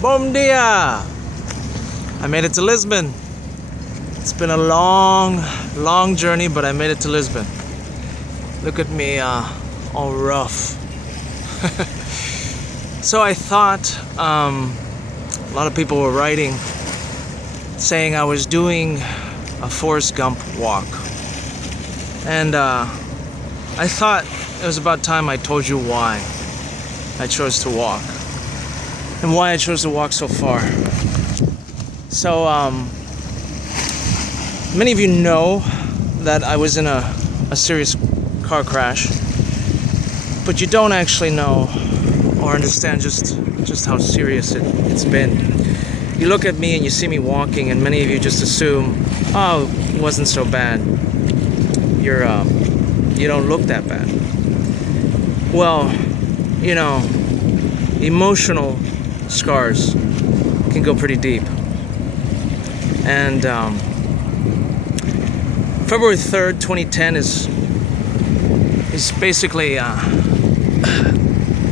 Bom dia! I made it to Lisbon. It's been a long journey, but I made it to Lisbon. Look at me, all rough. So I thought a lot of people were writing saying I was doing a Forest Gump walk. And I thought it was about time I told you why I chose to walk. And why I chose to walk so far. So, many of you know that I was in a serious car crash, but you don't actually know or understand just how serious it's been. You look at me and you see me walking, and many of you just assume, oh, it wasn't so bad. You don't look that bad. Well, you know, emotional scars can go pretty deep. And February 3rd, 2010 is basically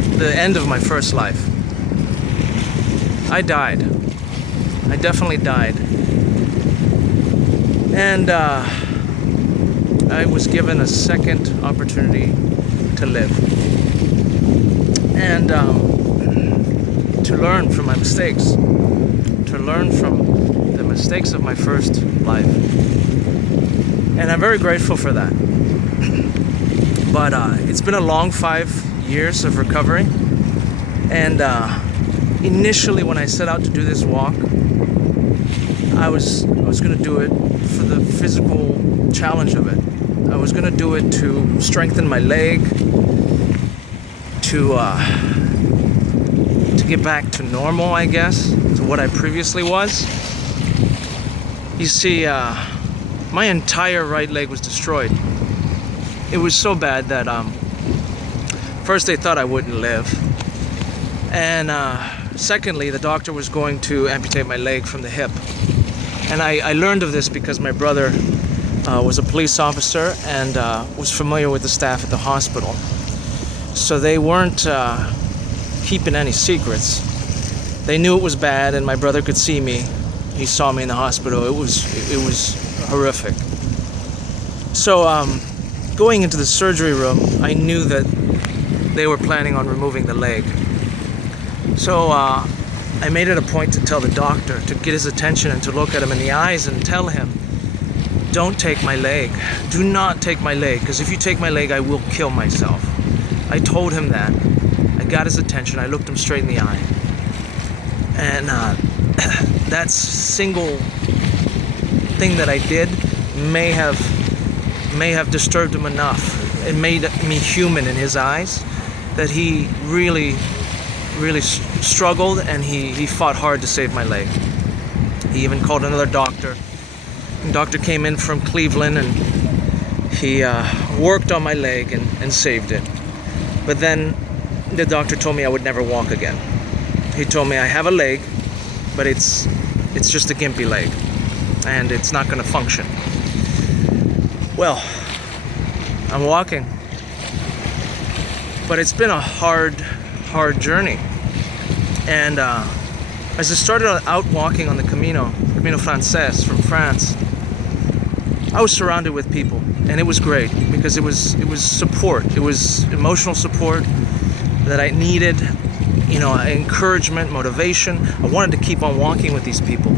the end of my first life. I died. I definitely died. And I was given a second opportunity to live. And to learn from my mistakes, to learn from the mistakes of my first life. And I'm very grateful for that. But it's been a long 5 years of recovery. And initially when I set out to do this walk, I was going to do it for the physical challenge of it. I was going to do it to strengthen my leg, to get back to normal, I guess, to what I previously was. You see, my entire right leg was destroyed. It was so bad that first they thought I wouldn't live, and secondly, the doctor was going to amputate my leg from the hip. And I learned of this because my brother was a police officer and was familiar with the staff at the hospital. So they weren't keeping any secrets. They knew it was bad, and my brother could see me. He saw me in the hospital. It was horrific. So going into the surgery room, I knew that they were planning on removing the leg. So I made it a point to tell the doctor, to get his attention and to look at him in the eyes and tell him, don't take my leg. Do not take my leg, because if you take my leg, I will kill myself. I told him that. I got his attention. I looked him straight in the eye. And that single thing that I did may have disturbed him enough. It made me human in his eyes, that he really struggled, and he fought hard to save my leg. He even called another doctor. The doctor came in from Cleveland, and he worked on my leg and saved it. But then the doctor told me I would never walk again. He told me I have a leg, but it's just a gimpy leg, and it's not going to function. Well, I'm walking, but it's been a hard journey. And as I started out walking on the Camino Frances from France, I was surrounded with people, and it was great because it was support. It was emotional support that I needed, you know, encouragement, motivation. I wanted to keep on walking with these people.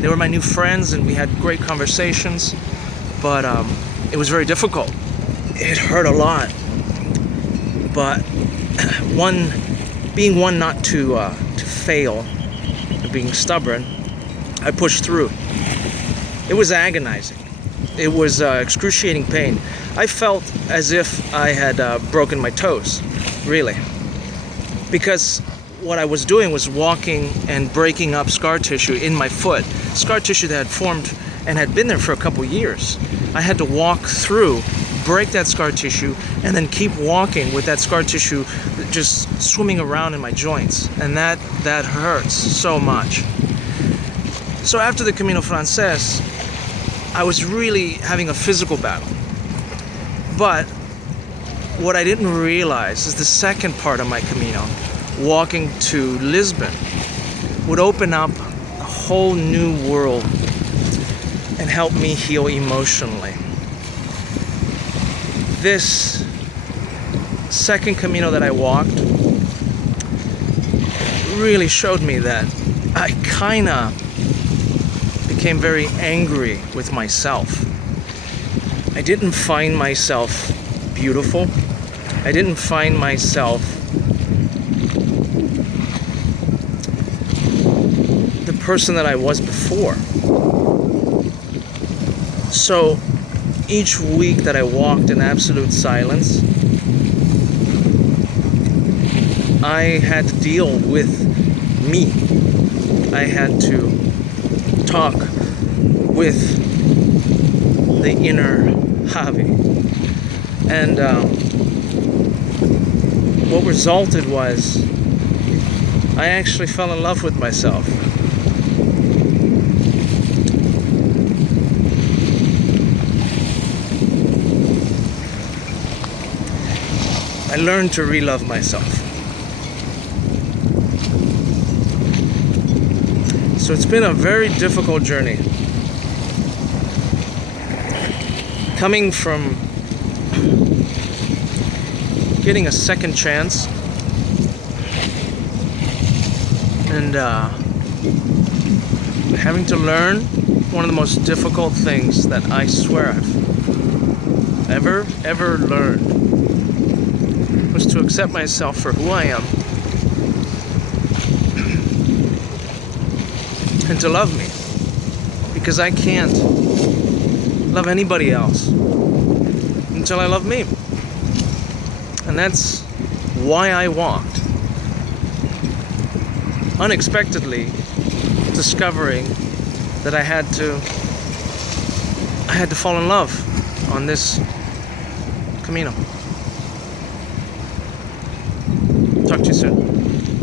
They were my new friends, and we had great conversations, but it was very difficult. It hurt a lot. But being one not to fail, being stubborn, I pushed through. It was agonizing. It was excruciating pain. I felt as if I had broken my toes, really. Because what I was doing was walking and breaking up scar tissue in my foot. Scar tissue that had formed and had been there for a couple years. I had to walk through, break that scar tissue, and then keep walking with that scar tissue just swimming around in my joints. And that hurts so much. So after the Camino Frances, I was really having a physical battle. But what I didn't realize is the second part of my Camino, walking to Lisbon, would open up a whole new world and help me heal emotionally. This second Camino that I walked really showed me that I kinda became very angry with myself. I didn't find myself beautiful. I didn't find myself the person that I was before. So each week that I walked in absolute silence, I had to deal with me. I had to talk with the inner Javi. And what resulted was I actually fell in love with myself. I learned to re-love myself. So it's been a very difficult journey. Coming from getting a second chance and having to learn one of the most difficult things that I swear I've ever learned was to accept myself for who I am and to love me, because I can't love anybody else until I love me. And that's why I walked, unexpectedly discovering that I had to fall in love on this Camino.